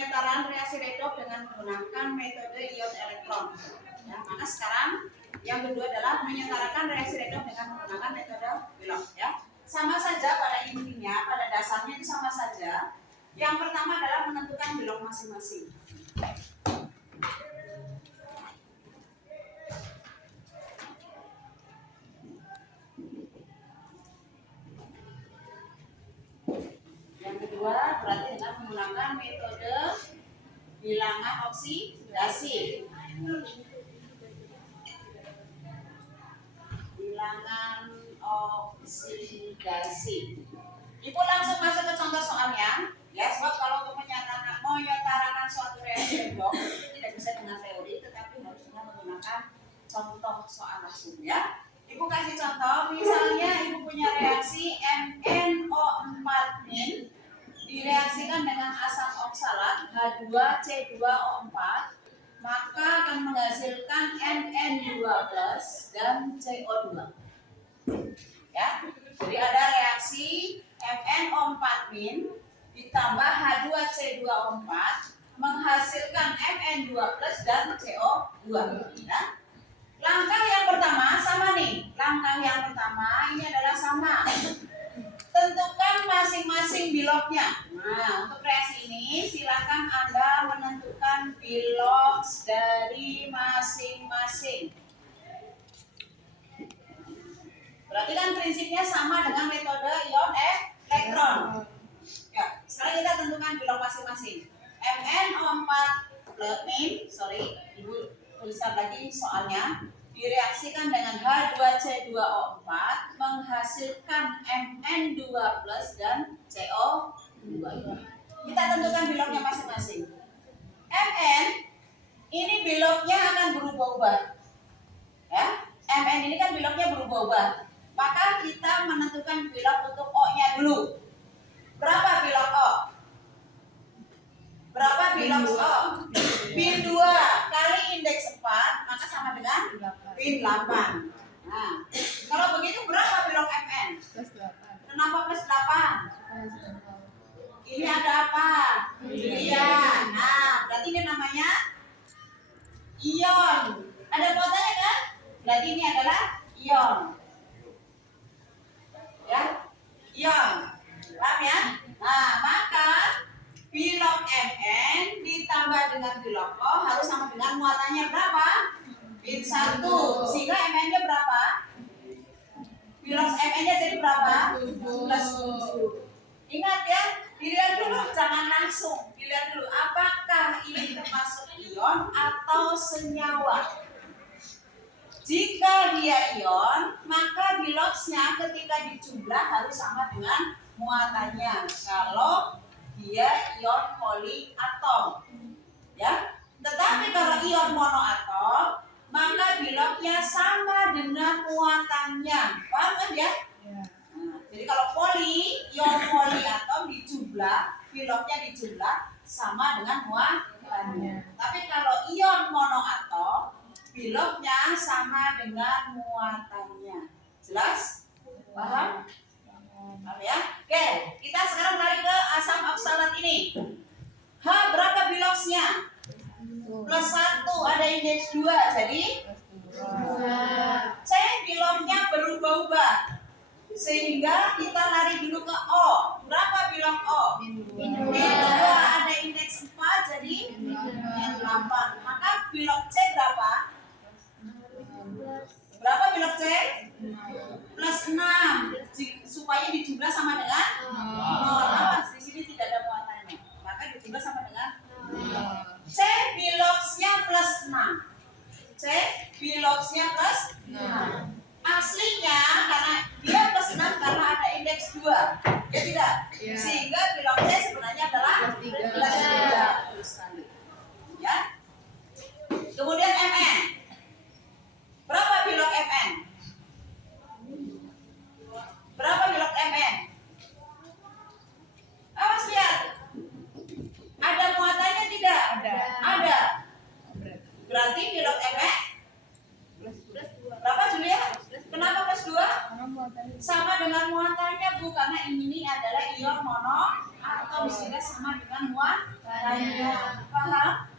penyetaraan reaksi redoks dengan menggunakan metode ion elektron. Ya, maka sekarang yang kedua adalah menyetarakan reaksi redoks dengan menggunakan metode Bilog. Ya, sama saja pada intinya, pada dasarnya itu sama saja. Yang pertama adalah menentukan Bilog masing-masing. Yang kedua berarti dengan menggunakan metode bilangan oksidasi. Bilangan oksidasi. Ibu langsung masuk ke contoh soalnya. Ya, sebab kalau untuk menyetarakan suatu reaksi redoks itu tidak bisa dengan teori, tetapi harus dengan menggunakan contoh soal langsung ya. Ibu kasih contoh, misalnya ibu punya reaksi MnO4- direaksikan dengan asam oksalat H2C2O4, maka akan menghasilkan Mn2+ dan CO2. Ya, jadi ada reaksi MnO4- ditambah H2C2O4 menghasilkan Mn2+ dan CO2. Ya. Langkah yang pertama sama nih. Langkah yang pertama ini adalah sama. Tentukan masing-masing bilognya. Nah, untuk reaksi ini silakan Anda menentukan bilog dari masing-masing. Berarti kan prinsipnya sama dengan metode ion elektron. Ya, sekarang kita tentukan bilog masing-masing. MnO4 Ibu tuliskan lagi soalnya. Direaksikan dengan H2C2O4 menghasilkan Mn2+ dan CO2. Kita tentukan bilognya masing-masing. Mn ini bilognya akan berubah-ubah. Ya, Mn ini kan bilognya berubah-ubah. Maka kita menentukan bilog untuk O-nya dulu. Berapa bilog O? Berapa bilog O? Bin 2 kali indeks 4, maka sama dengan bin 8. Nah, kalau begitu berapa bilog Mn? Plus 8. Kenapa plus 8? Ini ada apa? Iya. Nah, berarti ini namanya ion. Ada muatannya kan? Berarti ini adalah ion. Ya, ion. Paham ya? Nah, maka bilog Mn ditambah dengan bilog O harus sama dengan muatannya berapa? Bin 1. Sehingga Mn-nya berapa? Bilog Mn-nya jadi berapa? Plus 7. Ingat ya, dilihat dulu, jangan langsung. Dilihat dulu, apakah ini termasuk ion atau senyawa? Jika dia ion, maka bilogsnya ketika dijumlah harus sama dengan muatannya. Kalau dia ion poliatom, ya. Tetapi kalau ion monoatom, maka bilognya sama dengan muatannya. Paham kan ya? Nah, jadi kalau ion poliatom dijumlah, bilognya dijumlah sama dengan muatannya. Tapi kalau ion monoatom, bilognya sama dengan muatannya. Jelas? Paham? Paham ya? Oke, kita sekarang balik ke asam oksalat ini. H berapa bilogsnya? Plus 1, ada indeks 2, jadi C bilognya berubah-ubah. Sehingga kita lari dulu ke O. Berapa bilog O? Bin 2, ada indeks 4, jadi bin 8. Maka bilog C berapa? Berapa bilog C? Plus 6. Supaya dijumlah sama dengan 0. Awas, di sini tidak ada muatannya. Maka dijumlah sama dengan 0. C bilogsnya plus 6. C bilogsnya plus 6. Aslinya karena dia plus 6 karena ada indeks 2. Ya tidak? Ya. Sehingga bilog C sebenarnya adalah plus 3. Terus sekali. Ya. Kemudian Mn. Berapa bilog Mn? Berapa bilog Mn? Awas lihat. Ada muatannya tidak? Ada. Berarti bilog Mn berapa Julia? Kenapa plus 2? Sama dengan muatannya Bu, karena ini adalah ion monoatom sehingga sama dengan muatannya. Tanya. Paham?